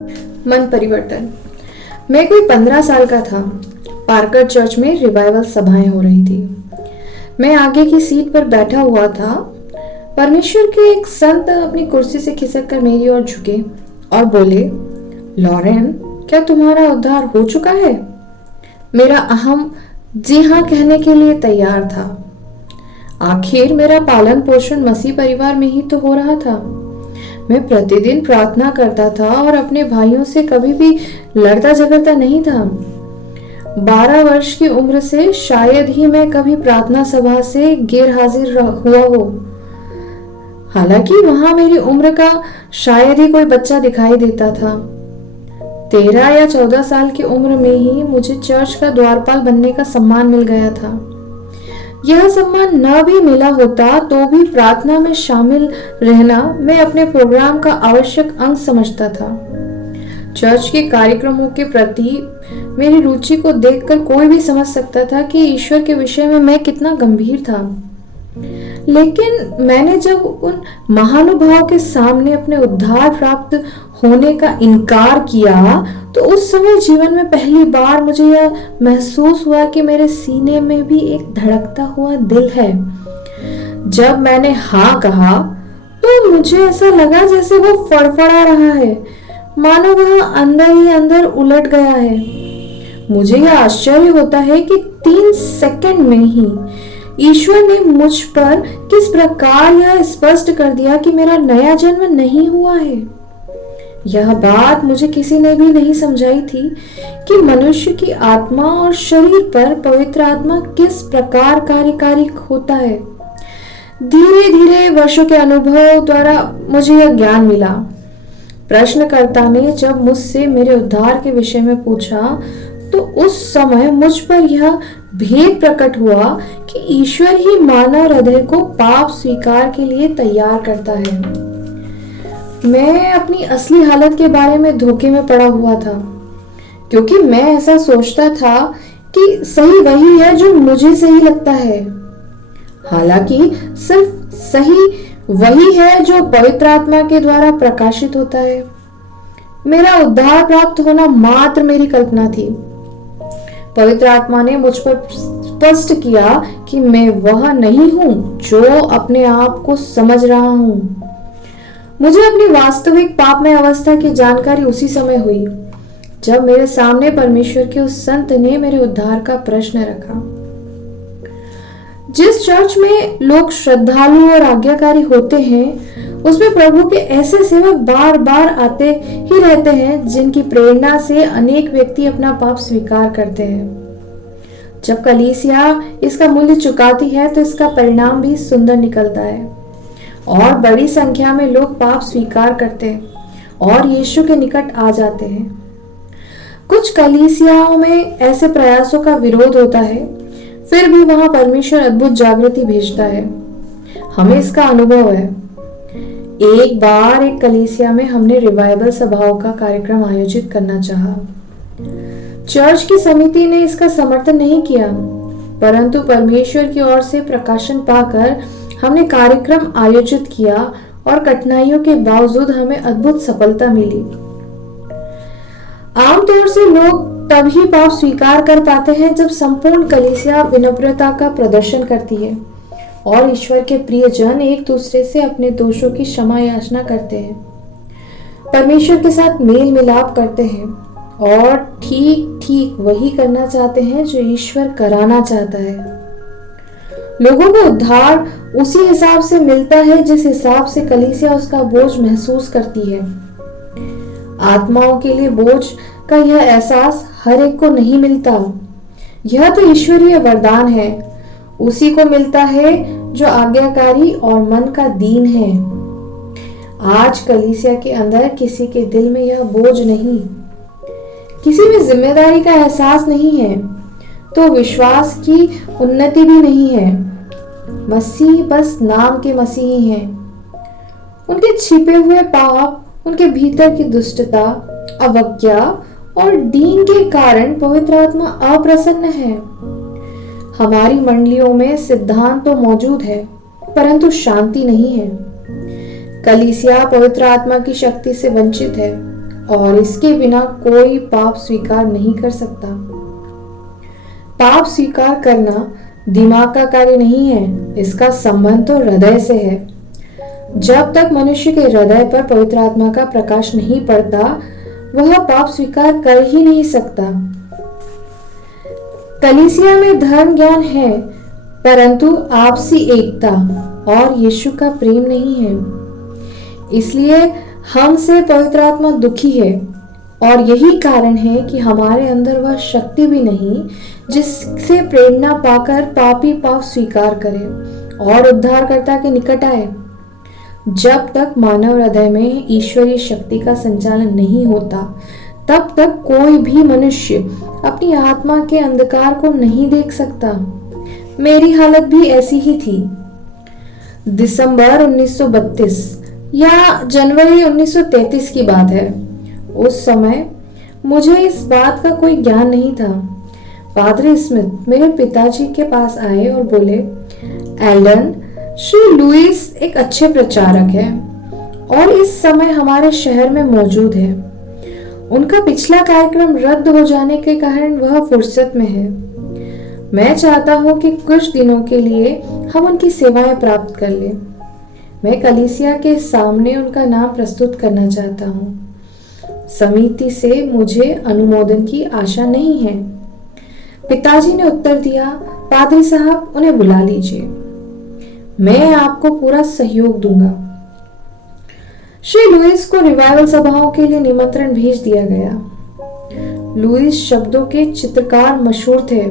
मन परिवर्तन। मैं कोई 15 साल का था। पार्कर चर्च में रिवाइवल सभाएं हो रही थी। मैं आगे की सीट पर बैठा हुआ था। परमेश्वर के एक संत अपनी कुर्सी से खिसक कर मेरी ओर झुके और बोले, लॉरेन, क्या तुम्हारा उद्धार हो चुका है? मेरा अहम जी हाँ कहने के लिए तैयार था। आखिर मेरा पालन पोषण मसीह परिवार में ही तो हो रहा था। मैं प्रतिदिन प्रार्थना करता था और अपने भाइयों से कभी भी लड़ता झगड़ता नहीं था। 12 वर्ष की उम्र से शायद ही मैं कभी प्रार्थना सभा से गैर हाजिर हुआ हो। हालांकि वहां मेरी उम्र का शायद ही कोई बच्चा दिखाई देता था। 13 या 14 साल की उम्र में ही मुझे चर्च का द्वारपाल बनने का सम्मान मिल गया था। यह सम्मान न भी मिला होता तो भी प्रार्थना में शामिल रहना मैं अपने प्रोग्राम का आवश्यक अंग समझता था। चर्च के कार्यक्रमों के प्रति मेरी रुचि को देखकर कोई भी समझ सकता था कि ईश्वर के विषय में मैं कितना गंभीर था। लेकिन मैंने जब उन महानुभाव के सामने अपने उद्धार प्राप्त होने का इनकार किया तो उस समय जीवन में पहली बार मुझे यह महसूस हुआ कि मेरे सीने में भी एक धड़कता हुआ दिल है। जब मैंने हाँ कहा तो मुझे ऐसा लगा जैसे वो फड़फड़ा रहा है, मानो वह अंदर ही अंदर उलट गया है। मुझे यह आश्चर्य होता है कि 3 सेकंड में ही ईश्वर ने मुझ पर किस प्रकार यह स्पष्ट कर दिया कि मेरा नया जन्म नहीं हुआ है। यह बात मुझे किसी ने भी नहीं समझाई थी कि मनुष्य की आत्मा और शरीर पर पवित्र आत्मा किस प्रकार कार्यकारी होता है। धीरे धीरे वर्षों के अनुभव द्वारा मुझे यह ज्ञान मिला। प्रश्नकर्ता ने जब मुझसे मेरे उद्धार के विषय में पूछा तो उस समय मुझ पर यह भेद प्रकट हुआ कि ईश्वर ही मानव हृदय को पाप स्वीकार के लिए तैयार करता है। मैं अपनी असली हालत के बारे में धोखे में पड़ा हुआ था, क्योंकि मैं ऐसा सोचता था कि सही वही है जो मुझे सही लगता है। हालांकि सिर्फ सही वही है जो पवित्र आत्मा के द्वारा प्रकाशित होता है। मेरा उद्धार प्राप्त होना मात्र मेरी कल्पना थी। पवित्र आत्मा ने मुझ पर स्पष्ट किया कि मैं वह नहीं हूं जो अपने आप को समझ रहा हूं। मुझे अपनी वास्तविक पापमय अवस्था की जानकारी उसी समय हुई जब मेरे सामने परमेश्वर के उस संत ने मेरे उद्धार का प्रश्न रखा। जिस चर्च में लोग श्रद्धालु और आज्ञाकारी होते हैं, उसमें प्रभु के ऐसे सेवक बार बार आते ही रहते हैं जिनकी प्रेरणा से अनेक व्यक्ति अपना पाप स्वीकार करते हैं। जब कलीसिया इसका मूल्य चुकाती है तो इसका परिणाम भी सुंदर निकलता है और बड़ी संख्या में लोग पाप स्वीकार करते हैं और यीशु के निकट आ जाते हैं। कुछ कलीसियाओं में ऐसे प्रयासों का विरोध होता है, फिर भी वहां परमेश्वर अद्भुत जागृति भेजता है। हमें इसका अनुभव है। एक बार एक कलीसिया में हमने रिवाइवल सभाओं का कार्यक्रम आयोजित करना चाहा। चर्च की समिति ने इसका समर्थन नहीं किया, परंतु परमेश्वर की ओर से प्रकाशन पाकर हमने कार्यक्रम आयोजित किया और कठिनाइयों के बावजूद हमें अद्भुत सफलता मिली। आमतौर से लोग तभी पाप स्वीकार कर पाते हैं जब संपूर्ण कलीसिया विनम्रता का प्रदर्शन करती है और ईश्वर के प्रियजन एक दूसरे से अपने दोषों की क्षमा याचना करते हैं, परमेश्वर के साथ मेल मिलाप करते हैं और ठीक ठीक वही करना चाहते हैं जो ईश्वर कराना चाहता है। लोगों को उद्धार उसी हिसाब से मिलता है जिस हिसाब से कलीसिया उसका बोझ महसूस करती है। आत्माओं के लिए बोझ का यह एहसास हर एक को नहीं मिलता। यह तो ईश्वरीय वरदान है, उसी को मिलता है जो आज्ञाकारी और मन का दीन है। आज कलीसिया के अंदर किसी के दिल में यह बोझ नहीं, किसी में जिम्मेदारी का एहसास नहीं है, तो विश्वास की उन्नति भी नहीं है। मसीह बस नाम के मसीही हैं। उनके छिपे हुए पाप, उनके भीतर की दुष्टता, अवज्ञा और दीन के कारण पवित्र आत्मा अप्रसन्न है। हमारी मंडलियों में सिद्धांत तो मौजूद है, परंतु शांति नहीं है। कलीसिया पवित्र आत्मा की शक्ति से वंचित है और इसके बिना कोई पाप स्वीकार नहीं कर सकता। पाप स्वीकार करना दिमाग का कार्य नहीं है, इसका संबंध तो हृदय से है। जब तक मनुष्य के हृदय पर पवित्र आत्मा का प्रकाश नहीं पड़ता, वह पाप स्वीकार कर ही नहीं सकता। कलीसिया में धर्म ज्ञान है, परंतु आपसी एकता और यीशु का प्रेम नहीं है। इसलिए हमसे पवित्र आत्मा दुखी है, और यही कारण है कि हमारे अंदर वह शक्ति भी नहीं जिससे प्रेरणा पाकर पापी पाप स्वीकार करे और उद्धारकर्ता के निकट आए। जब तक मानव हृदय में ईश्वरीय शक्ति का संचालन नहीं होता, तब तक कोई भी मनुष्य अपनी आत्मा के अंधकार को नहीं देख सकता। मेरी हालत भी ऐसी ही थी। दिसंबर 1932 या जनवरी 1933 की बात है। उस समय मुझे इस बात का कोई ज्ञान नहीं था। पादरी स्मिथ मेरे पिताजी के पास आए और बोले, एल्डन, श्री लुइस एक अच्छे प्रचारक है और इस समय हमारे शहर में मौजूद है। उनका पिछला कार्यक्रम रद्द हो जाने के कारण वह फुर्सत में है। मैं चाहता हूं कि कुछ दिनों के लिए हम उनकी सेवाएं प्राप्त कर लें। मैं कलीसिया के सामने उनका नाम प्रस्तुत करना चाहता हूं। समिति से मुझे अनुमोदन की आशा नहीं है। पिताजी ने उत्तर दिया, पादरी साहब, उन्हें बुला लीजिए, मैं आपको पूरा सहयोग दूंगा। श्री लुइस को रिवाइवल सभाओं के लिए निमंत्रण भेज दिया गया। लुइस शब्दों के चित्रकार मशहूर थे,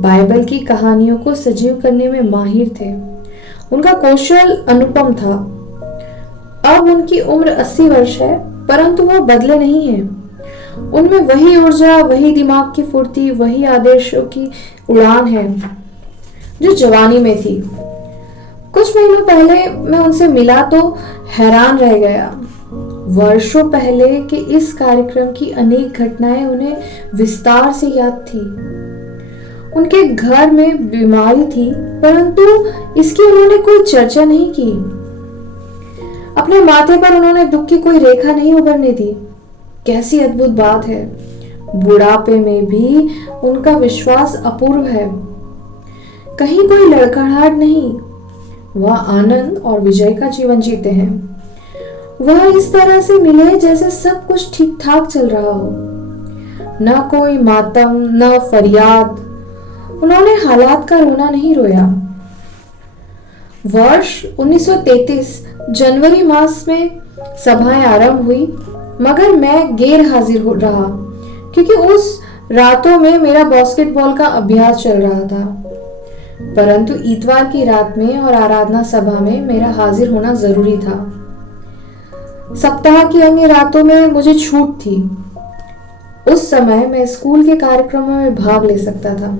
बाइबल की कहानियों को सजीव करने में माहिर थे। उनका कौशल अनुपम था। अब उनकी उम्र 80 वर्ष है, परंतु वह बदले नहीं हैं। उनमें वही ऊर्जा, वही दिमाग की फुर्ती, वही आदर्शों की उड़ान है जो जवानी में थी। कुछ महीनों पहले मैं उनसे मिला तो हैरान रह गया। वर्षों पहले के इस कार्यक्रम की अनेक घटनाएं उन्हें विस्तार से याद थी। उनके घर में बीमारी थी, परंतु इसकी उन्होंने कोई चर्चा नहीं की। अपने माथे पर उन्होंने दुख की कोई रेखा नहीं उभरने दी। कैसी अद्भुत बात है! बुढ़ापे में भी उनका विश्वास अपूर्व है। कहीं कोई लड़खड़ाहट नहीं। वह आनंद और विजय का जीवन जीते हैं। वह इस तरह से मिले जैसे सब कुछ ठीक ठाक चल रहा हो, न कोई मातम, न फरियाद। उन्होंने हालात का रोना नहीं रोया। वर्ष 1933 जनवरी मास में सभाएं आरंभ हुई, मगर मैं गैर हाजिर हो रहा क्योंकि उस रातों में मेरा बास्केटबॉल का अभ्यास चल रहा था। परंतु इतवार की रात में और आराधना सभा में मेरा हाजिर होना जरूरी था। सप्ताह की अन्य रातों में मुझे छूट थी। उस समय मैं स्कूल के कार्यक्रमों में भाग ले सकता था।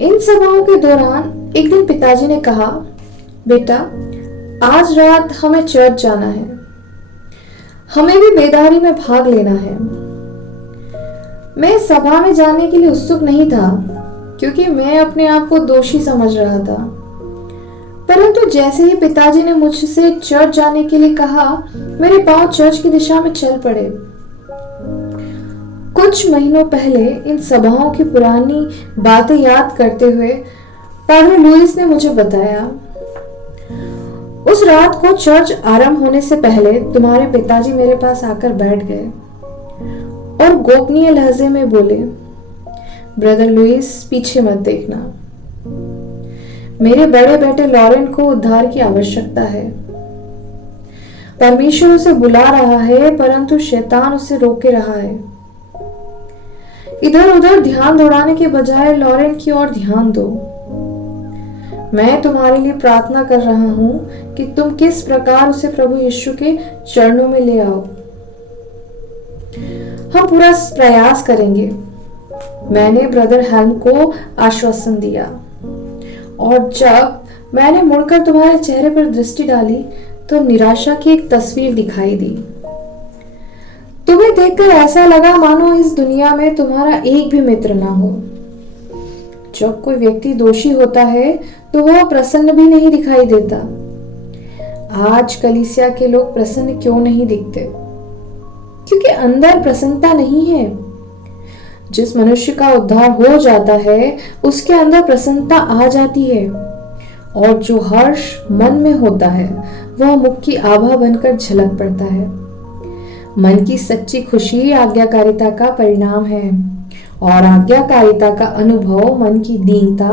इन सभाओं के दौरान एक दिन पिताजी ने कहा, बेटा, आज रात हमें चर्च जाना है। हमें भी बेदारी में भाग लेना है। मैं सभा में जाने के लिए उत्सुक नहीं था, क्योंकि मैं अपने आप को दोषी समझ रहा था। परंतु जैसे ही पिताजी ने मुझसे चर्च जाने के लिए कहा, मेरे पांव चर्च की दिशा में चल पड़े। कुछ महीनों पहले इन सभाओं की पुरानी बातें याद करते हुए पादरी लुइस ने मुझे बताया, उस रात को चर्च आरंभ होने से पहले तुम्हारे पिताजी मेरे पास आकर बैठ गए और गोपनीय लहजे में बोले, ब्रदर लुइस, पीछे मत देखना। मेरे बड़े बेटे लॉरेन को उद्धार की आवश्यकता है। परमेश्वर उसे बुला रहा है, परंतु शैतान उसे रोके रहा है। इधर उधर ध्यान दौड़ाने के बजाय लॉरेन की ओर ध्यान दो। मैं तुम्हारे लिए प्रार्थना कर रहा हूं कि तुम किस प्रकार उसे प्रभु यीशु के चरणों में ले आओ। हम पूरा प्रयास करेंगे। मैंने ब्रदर हेल्म को आश्वासन दिया, और जब मैंने मुड़कर तुम्हारे चेहरे पर दृष्टि डाली तो निराशा की एक तस्वीर दिखाई दी। तुम्हें देखकर ऐसा लगा मानो इस दुनिया में तुम्हारा एक भी मित्र ना हो। जब कोई व्यक्ति दोषी होता है तो वह प्रसन्न भी नहीं दिखाई देता। आज कलीसिया के लोग प्रसन्न क्यों नहीं दिखते? क्योंकि अंदर प्रसन्नता नहीं है। जिस मनुष्य का उद्धार हो जाता है उसके अंदर प्रसन्नता आ जाती है, और जो हर्ष मन में होता है वह मुख की आभा बनकर झलक पड़ता है। मन की सच्ची खुशी आज्ञाकारिता का परिणाम है, और आज्ञाकारिता का अनुभव मन की दीनता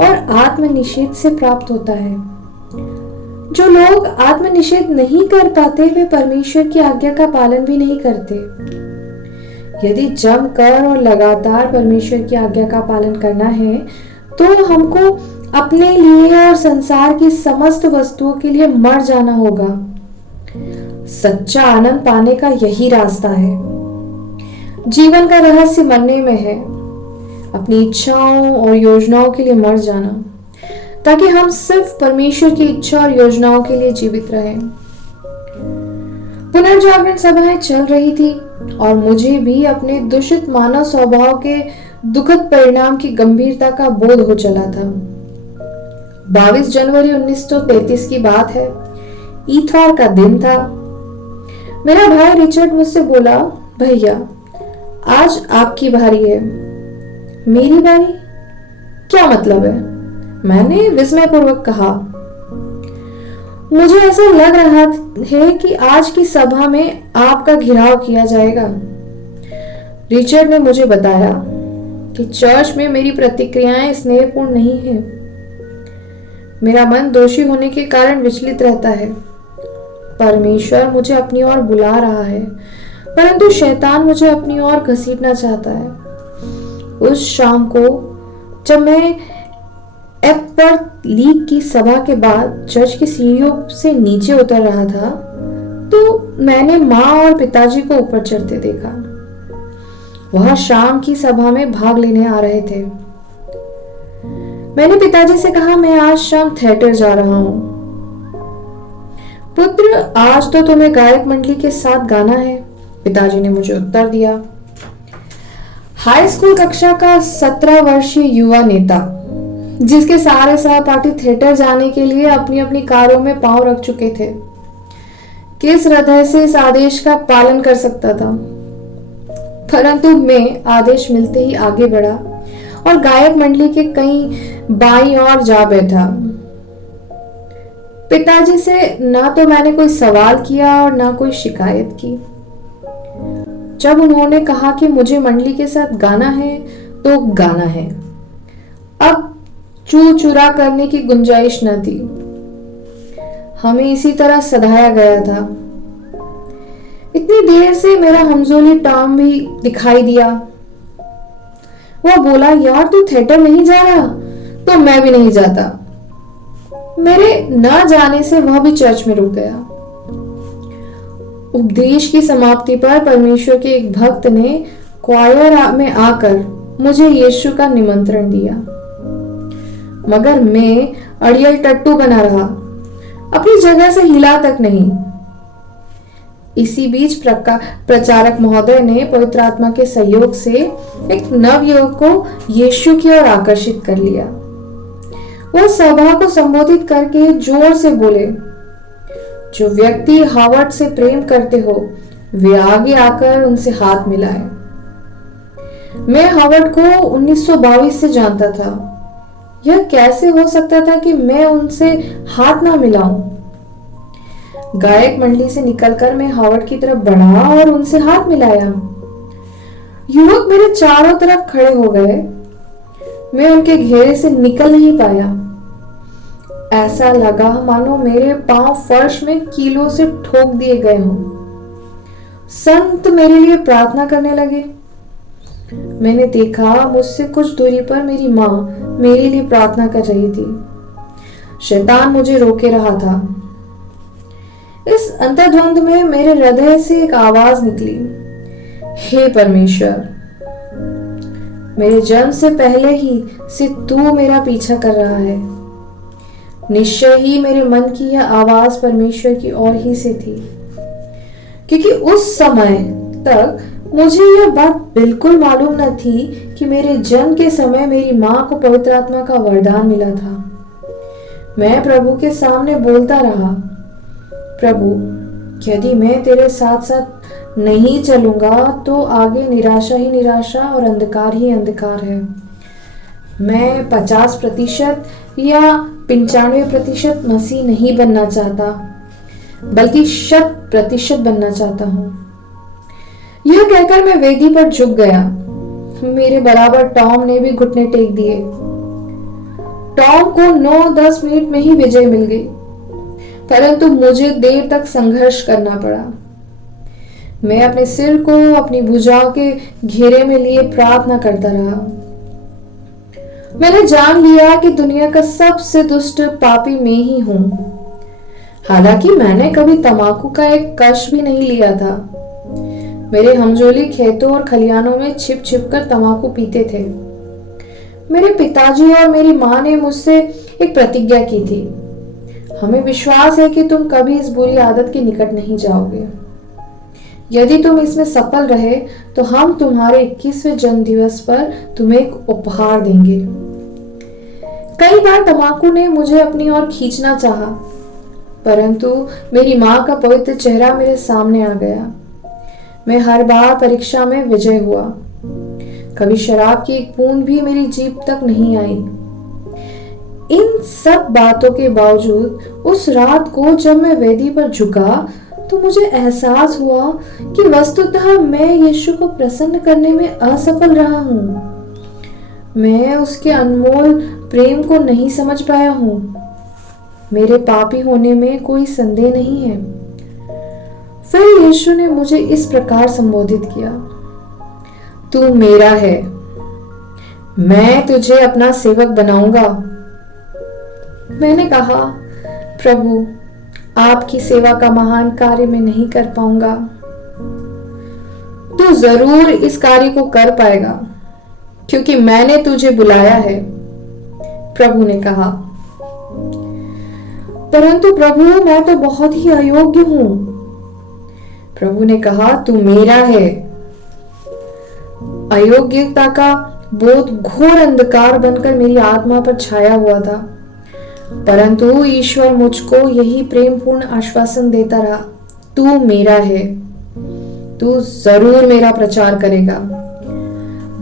और आत्मनिषेध से प्राप्त होता है। जो लोग आत्मनिषेध नहीं कर पाते वे परमेश्वर की आज्ञा का पालन भी नहीं करते। यदि जमकर और लगातार परमेश्वर की आज्ञा का पालन करना है तो हमको अपने लिए और संसार की समस्त वस्तुओं के लिए मर जाना होगा। सच्चा आनंद पाने का यही रास्ता है। जीवन का रहस्य मरने में है, अपनी इच्छाओं और योजनाओं के लिए मर जाना, ताकि हम सिर्फ परमेश्वर की इच्छा और योजनाओं के लिए जीवित रहें। पुनर्जागरण सभाएं चल रही थी और मुझे भी अपने दूषित मानव स्वभाव के दुखद परिणाम की गंभीरता का बोध हो चला था। 22 जनवरी 1933 की बात है। इतवार का दिन था। मेरा भाई रिचर्ड मुझसे बोला, भैया आज आपकी बारी है। मेरी बारी? क्या मतलब है? मैंने विस्मयपूर्वक कहा। मुझे ऐसा लग रहा है कि आज की सभा में आपका घिराव किया जाएगा। रिचर्ड ने मुझे बताया कि चर्च में मेरी प्रतिक्रियाएं स्नेहपूर्ण नहीं है। मेरा मन दोषी होने के कारण विचलित रहता है। परमेश्वर मुझे अपनी ओर बुला रहा है, परंतु शैतान मुझे अपनी ओर घसीटना चाहता है। उस शाम को जब मैं एपवर्थ लीग की सभा के बाद चर्च की सीढ़ियों से नीचे उतर रहा था तो मैंने माँ और पिताजी को ऊपर चढ़ते देखा। वह शाम की सभा में भाग लेने आ रहे थे। मैंने पिताजी से कहा, मैं आज शाम थिएटर जा रहा हूं। पुत्र, आज तो तुम्हें गायक मंडली के साथ गाना है, पिताजी ने मुझे उत्तर दिया। हाई स्कूल कक्षा का 17 वर्षीय युवा नेता, जिसके सारे सहपाठी थिएटर जाने के लिए अपनी अपनी कारों में पांव रख चुके थे, किस हृदय से इस आदेश का पालन कर सकता था? परंतु मैं आदेश मिलते ही आगे बढ़ा और गायक मंडली के कहीं बाईं ओर जा बैठा। पिताजी से ना तो मैंने कोई सवाल किया और ना कोई शिकायत की। जब उन्होंने कहा कि मुझे मंडली के साथ गाना है तो गाना है। अब चू चुरा करने की गुंजाइश न थी। हमें इसी तरह सधाया गया था। इतनी देर से मेरा हमजोली टॉम भी दिखाई दिया। वह बोला, यार तू थिएटर नहीं जा रहा? तो मैं भी नहीं जाता। मेरे न जाने से वह भी चर्च में रुक गया। उपदेश की समाप्ति पर परमेश्वर के एक भक्त ने क्वायर में आकर मुझे यीशु का निमंत्रण दिया, मगर मैं अड़ियल टट्टू बना रहा, अपनी जगह से हिला तक नहीं। इसी बीच प्रचारक महोदय ने पवित्र आत्मा के सहयोग से एक नवयुवक को यीशु की ओर आकर्षित कर लिया। वह सभा को संबोधित करके जोर से बोले, जो व्यक्ति हावर्ड से प्रेम करते हो वे आगे आकर उनसे हाथ मिलाए। मैं हावर्ड को 1922 से जानता था। यह कैसे हो सकता था कि मैं उनसे हाथ ना मिलाऊं? गायक मंडली से निकलकर मैं हावर्ड की तरफ बढ़ा और उनसे हाथ मिलाया। युवक मेरे चारों तरफ खड़े हो गए। मैं उनके घेरे से निकल नहीं पाया। ऐसा लगा मानो मेरे पांव फर्श में कीलों से ठोक दिए गए हों। संत मेरे लिए प्रार्थना करने लगे। मैंने देखा मुझसे कुछ दूरी पर मेरी माँ मेरे लिए प्रार्थना कर रही थी। शैतान मुझे रोके रहा था। इस अंतर्द्वंद में मेरे हृदय से एक आवाज निकली, हे परमेश्वर, मेरे जन्म से पहले ही से तू मेरा पीछा कर रहा है। निश्चय ही मेरे मन की यह आवाज परमेश्वर की ओर ही से थी, क्योंकि उस समय तक मुझे यह बात बिल्कुल मालूम न थी कि मेरे जन्म के समय मेरी माँ को पवित्र आत्मा का वरदान मिला था। मैं प्रभु के सामने बोलता रहा, प्रभु, यदि मैं तेरे साथ साथ नहीं चलूंगा तो आगे निराशा ही निराशा और अंधकार ही अंधकार है। मैं 50% या 95% मसीह नहीं बनना चाहता, बल्कि 100% बनना चाहता हूँ। यह कहकर मैं वेदी पर झुक गया। मेरे बराबर टॉम ने भी घुटने टेक दिए। टॉम को 9-10 मिनट में ही विजय मिल गई, परंतु मुझे देर तक संघर्ष करना पड़ा। मैं अपने सिर को अपनी भुजाओं के घेरे में लिए प्रार्थना करता रहा। मैंने जान लिया कि दुनिया का सबसे दुष्ट पापी मैं ही हूं। हालांकि मैंने कभी तंबाकू का एक कश भी नहीं लिया था। मेरे हमजोली खेतों और खलिहानों में छिप छिप कर तंबाकू पीते थे। मेरे पिताजी और मेरी माँ ने मुझसे एक प्रतिज्ञा की थी, हमें विश्वास है कि तुम कभी इस बुरी आदत के निकट नहीं जाओगे। यदि तुम इसमें सफल रहे तो हम तुम्हारे 21वें जन्मदिवस पर तुम्हें एक उपहार देंगे। कई बार तंबाकू ने मुझे अपनी ओर खींचना चाहा, परंतु मेरी माँ का पवित्र चेहरा मेरे सामने आ गया। मैं हर बार परीक्षा में विजय हुआ। कभी शराब की एक बूंद भी मेरी जीभ तक नहीं आई। इन सब बातों के बावजूद उस रात को जब मैं वेदी पर झुका तो मुझे एहसास हुआ कि वस्तुतः मैं यीशु को प्रसन्न करने में असफल रहा हूँ। मैं उसके अनमोल प्रेम को नहीं समझ पाया हूँ। मेरे पापी होने में कोई संदेह नहीं है। फिर यीशु ने मुझे इस प्रकार संबोधित किया, तू मेरा है, मैं तुझे अपना सेवक बनाऊंगा। मैंने कहा, प्रभु, आपकी सेवा का महान कार्य मैं नहीं कर पाऊंगा। तू जरूर इस कार्य को कर पाएगा, क्योंकि मैंने तुझे बुलाया है, प्रभु ने कहा। परंतु प्रभु, मैं तो बहुत ही अयोग्य हूं। प्रभु ने कहा, तू मेरा है। अयोग्यता का बोध घोर अंधकार बनकर मेरी आत्मा पर छाया हुआ था, परंतु ईश्वर मुझको यही प्रेमपूर्ण आश्वासन देता रहा, तू मेरा है, तू जरूर मेरा प्रचार करेगा।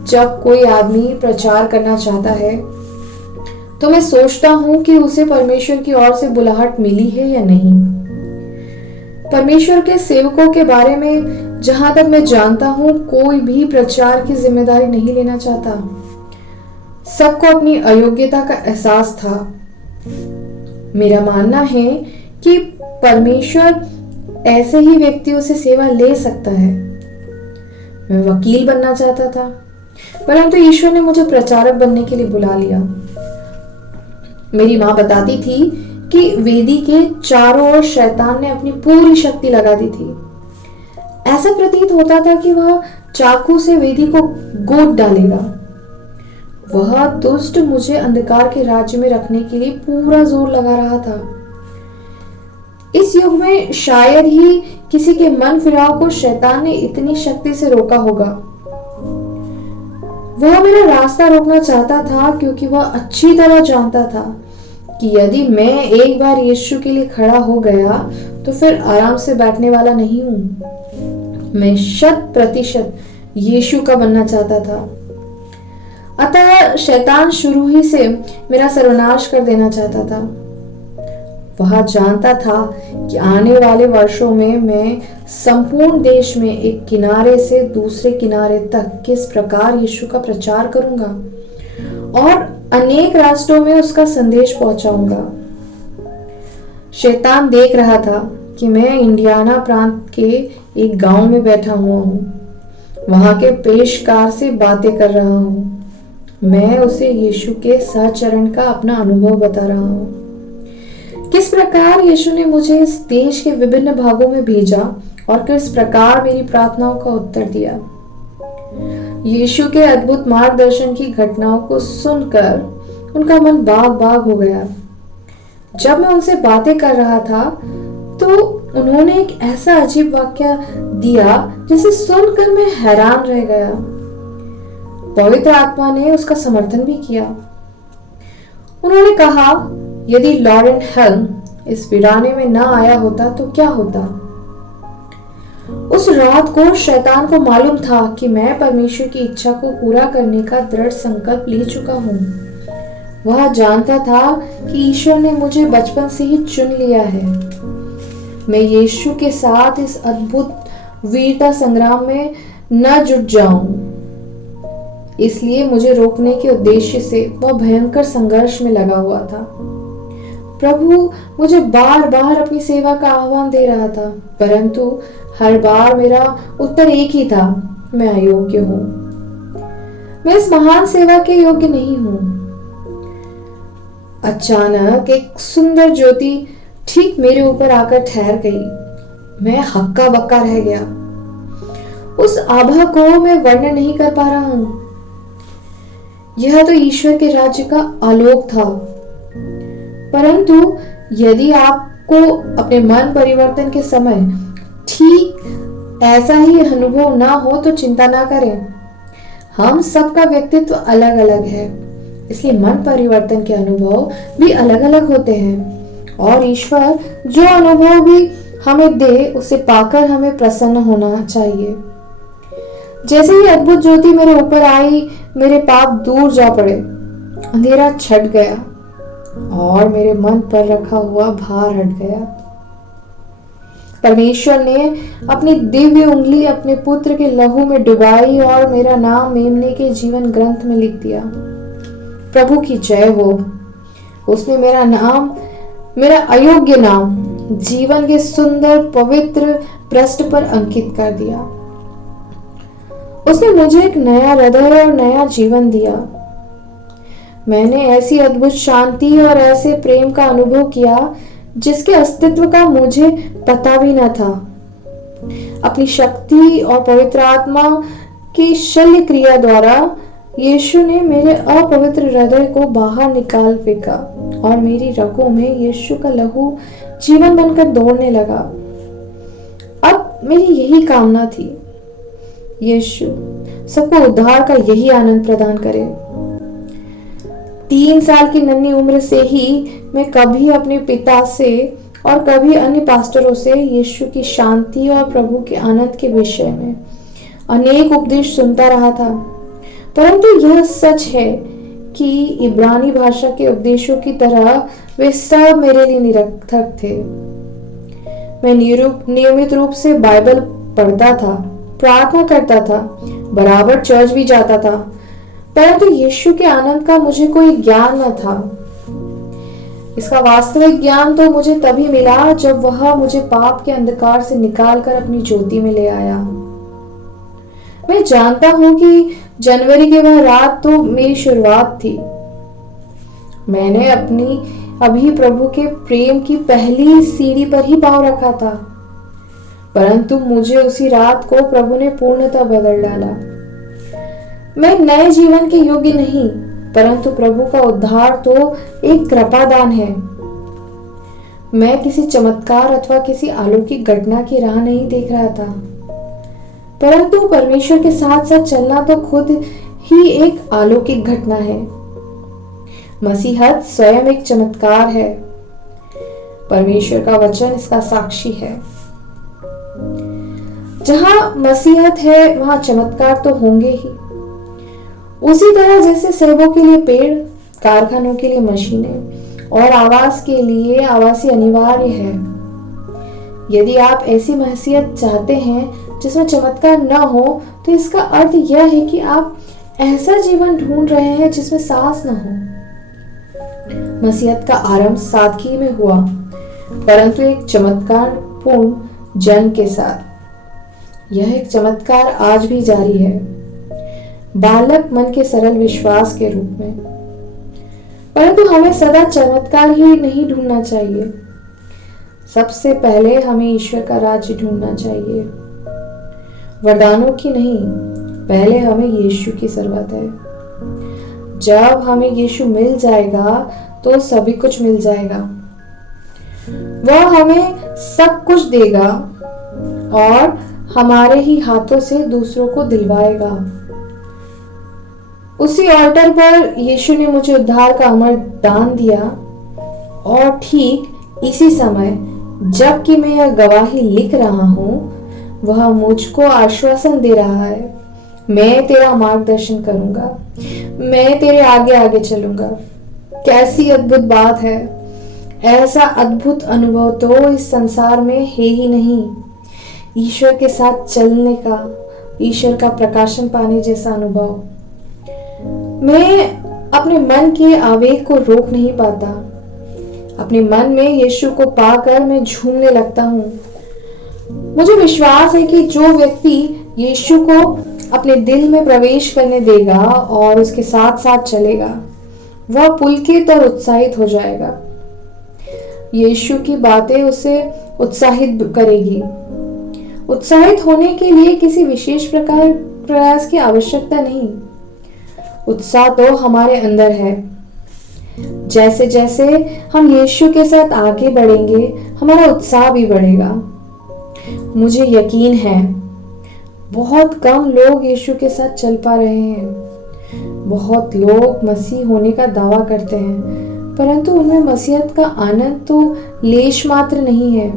जब कोई आदमी प्रचार करना चाहता है तो मैं सोचता हूं कि उसे परमेश्वर की ओर से बुलाहट मिली है या नहीं। परमेश्वर के सेवकों के बारे में जहां तक मैं जानता हूं, कोई भी प्रचार की जिम्मेदारी नहीं लेना चाहता। सबको अपनी अयोग्यता का एहसास था। मेरा मानना है कि परमेश्वर ऐसे ही व्यक्तियों से सेवा ले सकता है। मैं वकील बनना चाहता था, परंतु ईश्वर ने मुझे प्रचारक बनने के लिए बुला लिया। मेरी माँ बताती थी कि वेदी के चारों ओर शैतान ने अपनी पूरी शक्ति लगा दी थी। ऐसा प्रतीत होता था कि वह चाकू से वेदी को गोद डालेगा। वह दुष्ट मुझे अंधकार के राज्य में रखने के लिए पूरा जोर लगा रहा था। इस युग में शायद ही किसी के मन फिराव को शैतान ने इतनी शक्ति से रोका होगा। वह मेरा रास्ता रोकना चाहता था, क्योंकि वह अच्छी तरह जानता था कि यदि मैं एक बार यीशु के लिए खड़ा हो गया तो फिर आराम से बैठने वाला नहीं हूं। मैं 100% यीशु का बनना चाहता था। अतः शैतान शुरू ही से मेरा सर्वनाश कर देना चाहता था। वह जानता था कि आने वाले वर्षों में मैं संपूर्ण देश में एक किनारे से दूसरे किनारे तक किस प्रकार यीशु का प्रचार करूंगा और अनेक राष्ट्रों में उसका संदेश पहुंचाऊंगा। शैतान देख रहा था कि मैं इंडियाना प्रांत के एक गांव में बैठा हुआ हूँ, वहां के पेशकार से बातें कर रहा हूँ। मैं उसे यीशु के सहचरण का अपना अनुभव बता रहा हूँ, किस प्रकार यीशु ने मुझे इस देश के विभिन्न भागों में भेजा और किस प्रकार मेरी प्रार्थनाओं का उत्तर दिया। यीशु के अद्भुत मार्गदर्शन की घटनाओं को सुनकर उनका मन बाग बाग हो गया। जब मैं उनसे बातें कर रहा था तो उन्होंने एक ऐसा अजीब वाक्य दिया जिसे सुनकर मैं हैरान रह गया। पवित्र आत्मा ने उसका समर्थन भी किया। उन्होंने कहा, यदि लॉरेंट हेल्म इस वीराने में न आया होता तो क्या होता। उस रात को शैतान को मालूम था कि मैं परमेश्वर की इच्छा को पूरा करने का दृढ़ संकल्प ले चुका हूँ। वह जानता था कि ईश्वर ने मुझे बचपन से ही चुन लिया है। मैं यीशु के साथ इस अद्भुत वीरता संग्राम में न जुट जाऊं, इसलिए मुझे रोकने के उद्देश्य से वह भयंकर संघर्ष में लगा हुआ था। प्रभु मुझे बार बार अपनी सेवा का आह्वान दे रहा था, परंतु हर बार मेरा उत्तर एक ही था, मैं अयोग्य हूँ। मैं इस महान सेवा के योग्य नहीं हूँ। अचानक एक सुंदर ज्योति ठीक मेरे ऊपर आकर ठहर गई। मैं हक्का बक्का रह गया। उस आभा को मैं वर्णन नहीं कर पा रहा हूं। यह तो ईश्वर के राज्य का आलोक था। परंतु यदि आपको अपने मन परिवर्तन के समय ठीक ऐसा ही अनुभव ना हो तो चिंता ना करें। हम सबका व्यक्तित्व अलग अलग है, इसलिए मन परिवर्तन के अनुभव भी अलग अलग होते हैं और ईश्वर जो अनुभव भी हमें दे उसे पाकर हमें प्रसन्न होना चाहिए। जैसे ही अद्भुत ज्योति मेरे ऊपर आई, मेरे पाप दूर जा पड़े, अंधेरा छट गया और मेरे मन पर रखा हुआ भार हट गया। परमेश्वर ने अपनी दिव्य उंगली अपने पुत्र के लहू में डुबाई और मेरा नाम मेमने के जीवन ग्रंथ में लिख दिया। प्रभु की जय हो। उसने मेरा नाम, मेरा अयोग्य नाम जीवन के सुंदर पवित्र पृष्ठ पर अंकित कर दिया। उसने मुझे एक नया हृदय और नया जीवन दिया। मैंने ऐसी अद्भुत शांति और ऐसे प्रेम का अनुभव किया जिसके अस्तित्व का मुझे पता भी न था। अपनी शक्ति और पवित्र आत्मा की शल्य क्रिया द्वारा यीशु ने मेरे अपवित्र हृदय को बाहर निकाल फेंका और मेरी रगों में यीशु का लहू जीवन बनकर दौड़ने लगा। अब मेरी यही कामना थी, यीशु सबको उद्धार का यही आनंद प्रदान करे। 3 साल की नन्ही उम्र से ही मैं कभी अपने पिता से और कभी अन्य पास्टरों से यीशु की शांति और प्रभु के आनंद के विषय में अनेक उपदेश सुनता रहा था। परंतु यह सच है कि इब्रानी भाषा के उपदेशों की तरह वे सब मेरे लिए निरर्थक थे। मैं नियमित रूप से बाइबल पढ़ता था, प्रार्थना करता था, बराबर चर्च भी जाता था, परंतु यीशु के आनंद का मुझे कोई ज्ञान न था। इसका वास्तविक ज्ञान तो मुझे तभी मिला जब वह मुझे पाप के अंधकार से निकालकर अपनी ज्योति में ले आया। मैं जानता हूं कि जनवरी की वह रात तो मेरी शुरुआत थी। मैंने अभी प्रभु के प्रेम की पहली सीढ़ी पर ही पांव रखा था, परंतु मुझे उसी रात को प्रभु ने पूर्णतः बदल डाला। मैं नए जीवन के योग्य नहीं, परंतु प्रभु का उद्धार तो एक कृपादान है। मैं किसी चमत्कार अथवा किसी अलौकिक घटना की राह नहीं देख रहा था, परंतु परमेश्वर के साथ साथ चलना तो खुद ही एक अलौकिक घटना है। मसीहत स्वयं एक चमत्कार है। परमेश्वर का वचन इसका साक्षी है। जहां मसीहत है वहां चमत्कार तो होंगे ही। उसी तरह जैसे सेबों के लिए पेड़, कारखानों के लिए मशीनें और आवास के लिए आवासीय अनिवार्य है। यदि आप ऐसी मसीहत चाहते हैं जिसमें चमत्कार न हो, तो इसका अर्थ यह है कि आप ऐसा जीवन ढूंढ रहे हैं जिसमें सांस न हो। मसीहत का आरंभ सादगी में हुआ, परंतु एक चमत्कार पूर्ण जन्म के साथ। यह एक चमत्कार आज भी जारी है, बालक मन के सरल विश्वास के रूप में। परंतु हमें सदा चमत्कार ही नहीं ढूंढना चाहिए। सबसे पहले हमें ईश्वर का राज्य ढूंढना चाहिए, वरदानों की नहीं। पहले हमें यीशु की जरूरत है। जब हमें यीशु मिल जाएगा तो सभी कुछ मिल जाएगा। वह हमें सब कुछ देगा और हमारे ही हाथों से दूसरों को दिलवाएगा। उसी ऑल्टर पर यीशु ने मुझे उद्धार का अमर दान दिया और ठीक इसी समय जबकि मैं यह गवाही लिख रहा हूं, वह मुझको आश्वासन दे रहा है, मैं तेरा मार्गदर्शन करूंगा, मैं तेरे आगे आगे चलूंगा। कैसी अद्भुत बात है। ऐसा अद्भुत अनुभव तो इस संसार में है ही नहीं। ईश्वर के साथ चलने का, ईश्वर का प्रकाशन पाने जैसा अनुभव। मैं अपने मन के आवेग को रोक नहीं पाता। अपने मन में यीशु को पाकर मैं झूमने लगता हूँ। मुझे विश्वास है कि जो व्यक्ति यीशु को अपने दिल में प्रवेश करने देगा और उसके साथ साथ चलेगा, वह पुलकित और उत्साहित हो जाएगा। यीशु की बातें उसे उत्साहित करेगी। उत्साहित होने के लिए किसी विशेष प्रकार प्रयास की आवश्यकता नहीं। उत्साह तो हमारे अंदर है। जैसे जैसे हम यीशु के साथ आगे बढ़ेंगे, हमारा उत्साह भी बढ़ेगा। मुझे यकीन है बहुत कम लोग यीशु के साथ चल पा रहे हैं। बहुत लोग मसीह होने का दावा करते हैं, परंतु उनमें मसीहत का आनंद तो लेश मात्र नहीं है।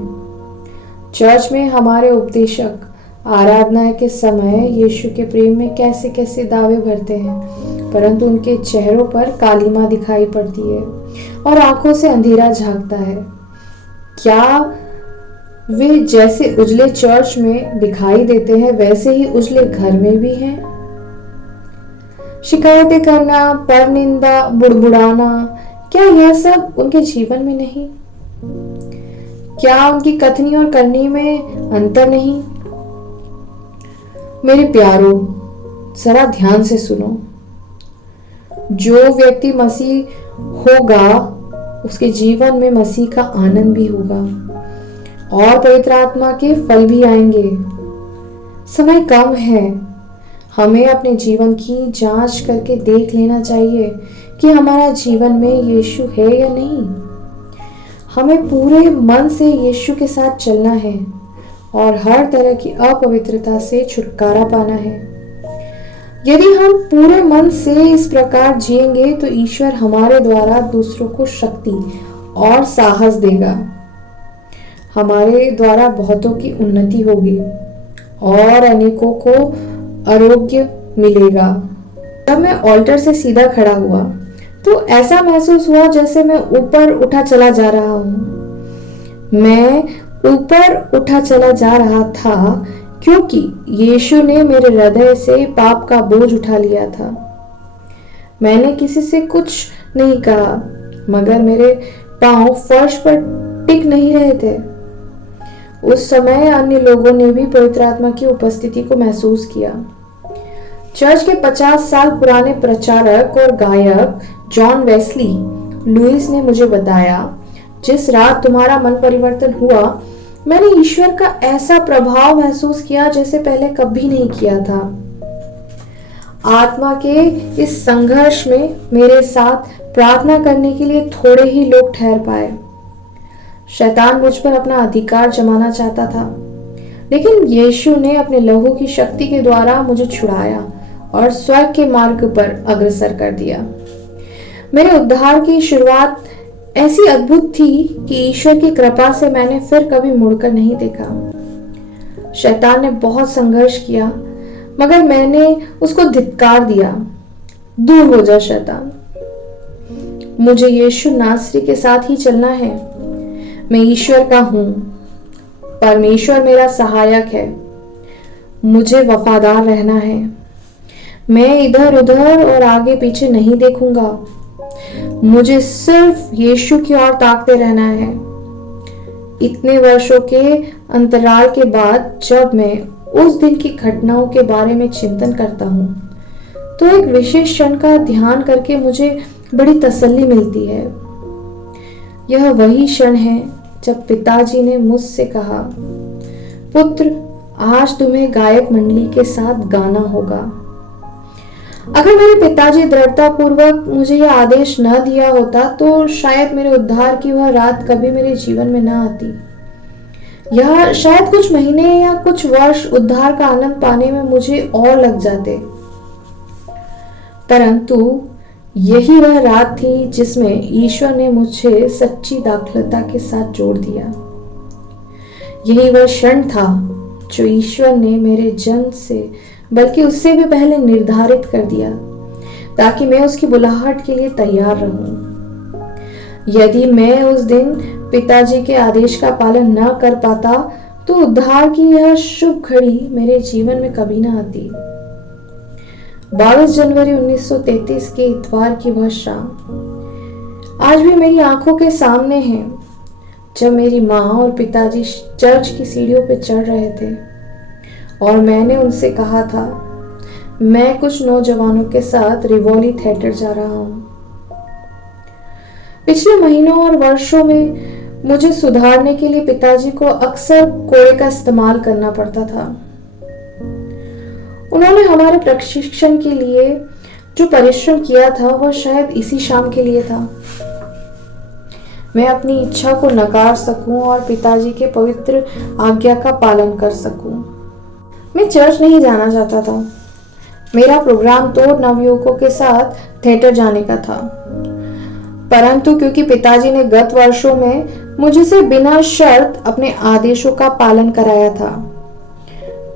चर्च में हमारे उपदेशक आराधना के समय यीशु के प्रेम में कैसे कैसे दावे भरते हैं, परंतु उनके चेहरों पर कालीमा दिखाई पड़ती है और आंखों से अंधेरा झांकता है। क्या वे जैसे उजले चर्च में दिखाई देते हैं, वैसे ही उजले घर में भी हैं? शिकायतें करना, परनिंदा, बुड़बुड़ाना, क्या यह सब उनके जीवन में नहीं? क्या उनकी कथनी और करनी में अंतर नहीं? मेरे प्यारों, जरा ध्यान से सुनो। जो व्यक्ति मसीह होगा, उसके जीवन में मसीह का आनंद भी होगा और पवित्र आत्मा के फल भी आएंगे। समय कम है। हमें अपने जीवन की जांच करके देख लेना चाहिए कि हमारा जीवन में यीशु है या नहीं। हमें पूरे मन से यीशु के साथ चलना है और हर तरह की अपवित्रता से छुटकारा पाना है। यदि हम पूरे मन से इस प्रकार जिएंगे तो ईश्वर हमारे द्वारा दूसरों को शक्ति और साहस देगा। हमारे द्वारा बहुतों की उन्नति होगी और अनेकों को आरोग्य मिलेगा। जब मैं ऑल्टर से सीधा खड़ा हुआ तो ऐसा महसूस हुआ जैसे मैं ऊपर उठा चला जा रहा हूँ। मैं ऊपर उठा चला जा रहा था क्योंकि यीशु ने मेरे हृदय से पाप का बोझ उठा लिया था। मैंने किसी से कुछ नहीं कहा, मगर मेरे पांव फर्श पर टिक नहीं रहे थे। उस समय अन्य लोगों ने भी पवित्र आत्मा की उपस्थिति को महसूस किया। चर्च के 50 साल पुराने प्रचारक और गायक जॉन वेस्ली लुइस ने मुझे बताया, जिस रात तुम्हारा मन परिवर्तन हुआ, मैंने ईश्वर का ऐसा प्रभाव महसूस किया जैसे पहले कभी नहीं किया था। आत्मा के इस संघर्ष में मेरे साथ प्रार्थना करने के लिए थोड़े ही लोग ठहर पाए। शैतान मुझ पर अपना अधिकार जमाना चाहता था, लेकिन यीशु ने अपने लहू की शक्ति के द्वारा मुझे छुड़ाया और स्वर्ग के मार्ग पर अग्रसर कर दिया। मेरे उद्धार की शुरुआत ऐसी अद्भुत थी कि ईश्वर की कृपा से मैंने फिर कभी मुड़कर नहीं देखा। शैतान ने बहुत संघर्ष किया, मगर मैंने उसको धिक्कार दिया। दूर हो जा शैतान, मुझे यीशु नासरी के साथ ही चलना है। मैं ईश्वर का हूं, परमेश्वर मेरा सहायक है। मुझे वफादार रहना है। मैं इधर उधर और आगे पीछे नहीं देखूंगा। मुझे सिर्फ यीशु की ओर ताकते रहना है। इतने वर्षों के अंतराल के बाद जब मैं उस दिन की घटनाओं के बारे में चिंतन करता हूँ, तो एक विशेष क्षण का ध्यान करके मुझे बड़ी तसल्ली मिलती है। यह वही क्षण है जब पिताजी ने मुझसे कहा, पुत्र, आज तुम्हें गायक मंडली के साथ गाना होगा। अगर मेरे पिताजी दृढ़ता पूर्वक मुझे यह आदेश न दिया होता तो शायद मेरे उद्धार की वह रात कभी मेरे जीवन में न आती। यह शायद कुछ महीने या कुछ वर्ष उद्धार का आनंद पाने में मुझे और लग जाते। परंतु यही वह रात थी जिसमें ईश्वर ने मुझे सच्ची दाखलता के साथ जोड़ दिया। यही वह क्षण था जो ईश्वर ने मेरे जन्म से बल्कि उससे भी पहले निर्धारित कर दिया, ताकि मैं उसकी बुलाहट के लिए तैयार रहूं। यदि मैं उस दिन पिताजी के आदेश का पालन न कर पाता तो उद्धार की यह शुभ घड़ी मेरे जीवन में कभी न आती। 22 जनवरी 1933 के इतवार की वह शाम आज भी मेरी आंखों के सामने है, जब मेरी माँ और पिताजी चर्च की सीढ़ियों पर चढ़ रहे थे और मैंने उनसे कहा था, मैं कुछ नौजवानों के साथ रिवोली थिएटर जा रहा हूँ। पिछले महीनों और वर्षों में मुझे सुधारने के लिए पिताजी को अक्सर कोड़े का इस्तेमाल करना पड़ता था। उन्होंने हमारे प्रशिक्षण के लिए जो परिश्रम किया था वह शायद इसी शाम के लिए था। मैं अपनी इच्छा को नकार सकूं और पिताजी के पवित्र आज्ञा का पालन कर सकूं। मैं चर्च नहीं जाना चाहता था। मेरा प्रोग्राम तो नवयुवकों के साथ थिएटर जाने का था, परंतु क्योंकि पिताजी ने गत वर्षों में मुझसे बिना शर्त अपने आदेशों का पालन कराया था,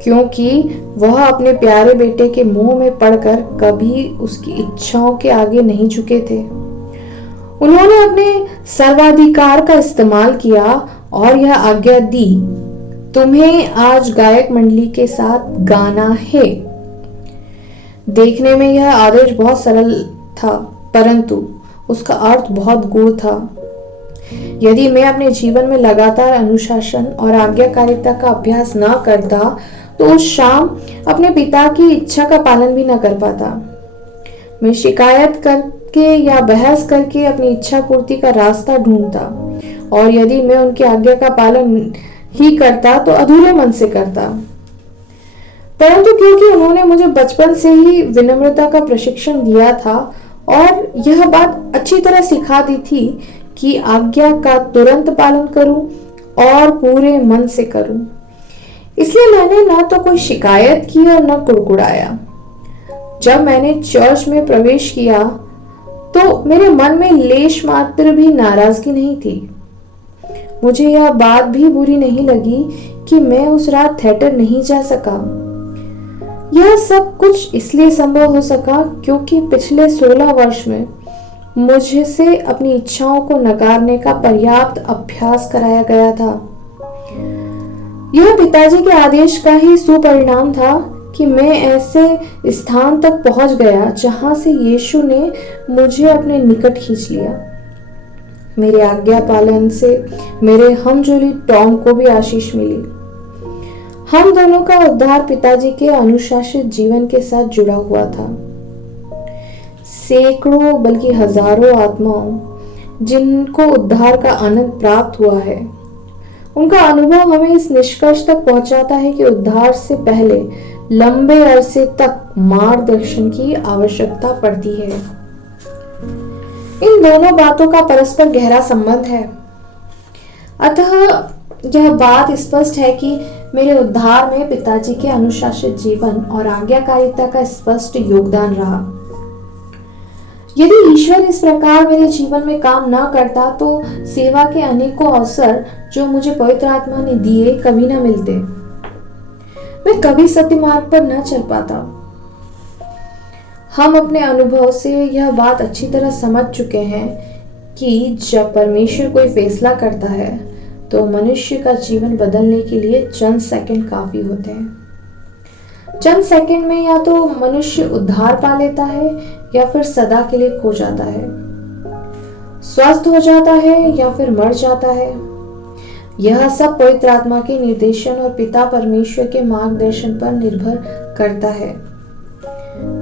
क्योंकि वह अपने प्यारे बेटे के मुंह में पड़कर कभी उसकी इच्छाओं के आगे नहीं झुके थे, उन्होंने अपने सर्वाधिकार का इस्तेमाल किया और यह आज्ञा दी, तुम्हें आज गायक मंडली के साथ गाना है। देखने में यह आदेश बहुत सरल था, परंतु उसका अर्थ बहुत गूढ़ था। यदि मैं अपने जीवन में लगातार अनुशासन और आज्ञाकारिता का अभ्यास न करता तो उस शाम अपने पिता की इच्छा का पालन भी न कर पाता। मैं शिकायत करके या बहस करके अपनी इच्छा पूर्ति का रास्ता ढूंढता, और यदि मैं उनकी आज्ञा का पालन ही करता तो अधूरे मन से करता। परंतु क्योंकि उन्होंने मुझे बचपन से ही विनम्रता का प्रशिक्षण दिया था और यह बात अच्छी तरह सिखा दी थी कि आज्ञा का तुरंत पालन करूं और पूरे मन से करूं, इसलिए मैंने ना तो कोई शिकायत की और न कुड़कुड़ाया। जब मैंने चर्च में प्रवेश किया तो मेरे मन में लेश मात्र भी नाराजगी नहीं थी। मुझे यह बात भी बुरी नहीं लगी कि मैं उस रात थिएटर नहीं जा सका। यह सब कुछ इसलिए संभव हो सका क्योंकि पिछले 16 वर्ष में मुझसे अपनी इच्छाओं को नकारने का पर्याप्त अभ्यास कराया गया था। यह पिताजी के आदेश का ही सुपरिणाम था कि मैं ऐसे स्थान तक पहुंच गया जहां से यीशु ने मुझे अपने निकट खींच लिया। मेरे आज्ञा पालन से मेरे हमजोली टॉम को भी आशीष मिली। हम दोनों का उद्धार पिताजी के अनुशासित जीवन के साथ जुड़ा हुआ था। सैकड़ों बल्कि हजारों आत्माओं जिनको उद्धार का आनंद प्राप्त हुआ है, उनका अनुभव हमें इस निष्कर्ष तक पहुंचाता है कि उद्धार से पहले लंबे अरसे तक मार्गदर्शन की आवश्यकता पड़ती है। इन दोनों बातों का परस्पर गहरा संबंध है। अतः यह बात स्पष्ट है कि मेरे उद्धार में पिताजी के अनुशासित जीवन और आज्ञाकारिता का स्पष्ट योगदान रहा। यदि ईश्वर इस प्रकार मेरे जीवन में काम न करता तो सेवा के अनेकों अवसर जो मुझे पवित्र आत्मा ने दिए कभी न मिलते। मैं कभी सत्य मार्ग पर न चल पाता। हम अपने अनुभव से यह बात अच्छी तरह समझ चुके हैं कि जब परमेश्वर कोई फैसला करता है तो मनुष्य का जीवन बदलने के लिए चंद सेकंड काफी होते हैं। चंद सेकंड में या तो मनुष्य उद्धार पा लेता है या फिर सदा के लिए खो जाता है, स्वस्थ हो जाता है या फिर मर जाता है। यह सब पवित्र आत्मा के निर्देशन और पिता परमेश्वर के मार्गदर्शन पर निर्भर करता है।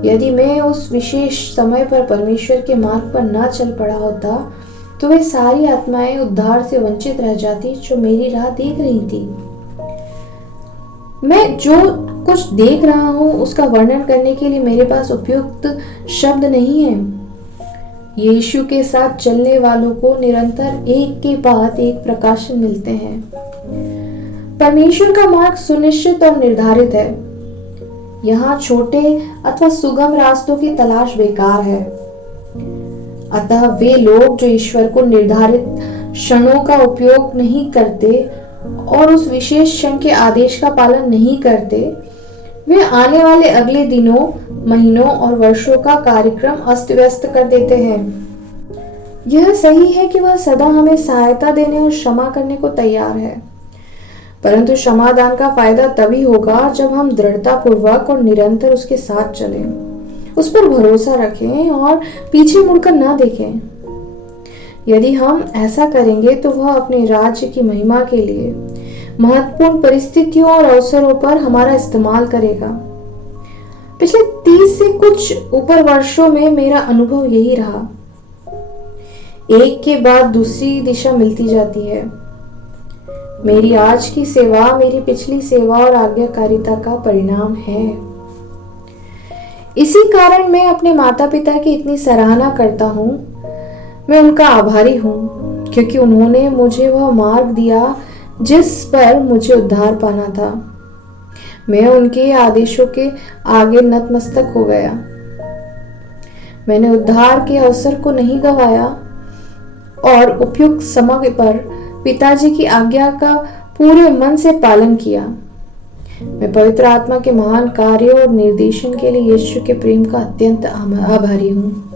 यदि मैं उस विशेष समय पर परमेश्वर के मार्ग पर ना चल पड़ा होता तो वे सारी आत्माएं उद्धार से वंचित रह जाती जो मेरी राह देख रही थी। मैं जो कुछ देख रहा हूं उसका वर्णन करने के लिए मेरे पास उपयुक्त शब्द नहीं है। यीशु के साथ चलने वालों को निरंतर एक के बाद एक प्रकाशन मिलते हैं। परमेश्वर का मार्ग सुनिश्चित और निर्धारित है। यहाँ छोटे अथवा सुगम रास्तों की तलाश बेकार है। अतः वे लोग जो ईश्वर को निर्धारित क्षणों का उपयोग नहीं करते और उस विशेष क्षण के आदेश का पालन नहीं करते, वे आने वाले अगले दिनों, महीनों और वर्षों का कार्यक्रम अस्त व्यस्त कर देते हैं। यह सही है कि वह सदा हमें सहायता देने और क्षमा करने को तैयार है, परंतु क्षमादान का फायदा तभी होगा जब हम दृढ़ता पूर्वक और निरंतर उसके साथ चलें, उस पर भरोसा रखें और पीछे मुड़कर ना देखें। यदि हम ऐसा करेंगे तो वह अपने राज्य की महिमा के लिए महत्वपूर्ण परिस्थितियों और अवसरों पर हमारा इस्तेमाल करेगा। पिछले 30 से कुछ ऊपर वर्षों में मेरा अनुभव यही रहा। एक के बाद दूसरी दिशा मिलती जाती है। मेरी आज की सेवा मेरी पिछली सेवा और आज्ञाकारिता का परिणाम है। इसी कारण मैं अपने माता पिता की इतनी सराहना करता हूँ। मैं उनका आभारी हूँ क्योंकि उन्होंने मुझे वह मार्ग दिया जिस पर मुझे उद्धार पाना था। मैं उनके आदेशों के आगे नतमस्तक हो गया। मैंने उद्धार के अवसर को नहीं गंवाया और उपयुक्त समय पर पिताजी की आज्ञा का पूरे मन से पालन किया। मैं पवित्र आत्मा के महान कार्यों और निर्देशन के लिए यीशु के प्रेम का अत्यंत आभारी हूँ।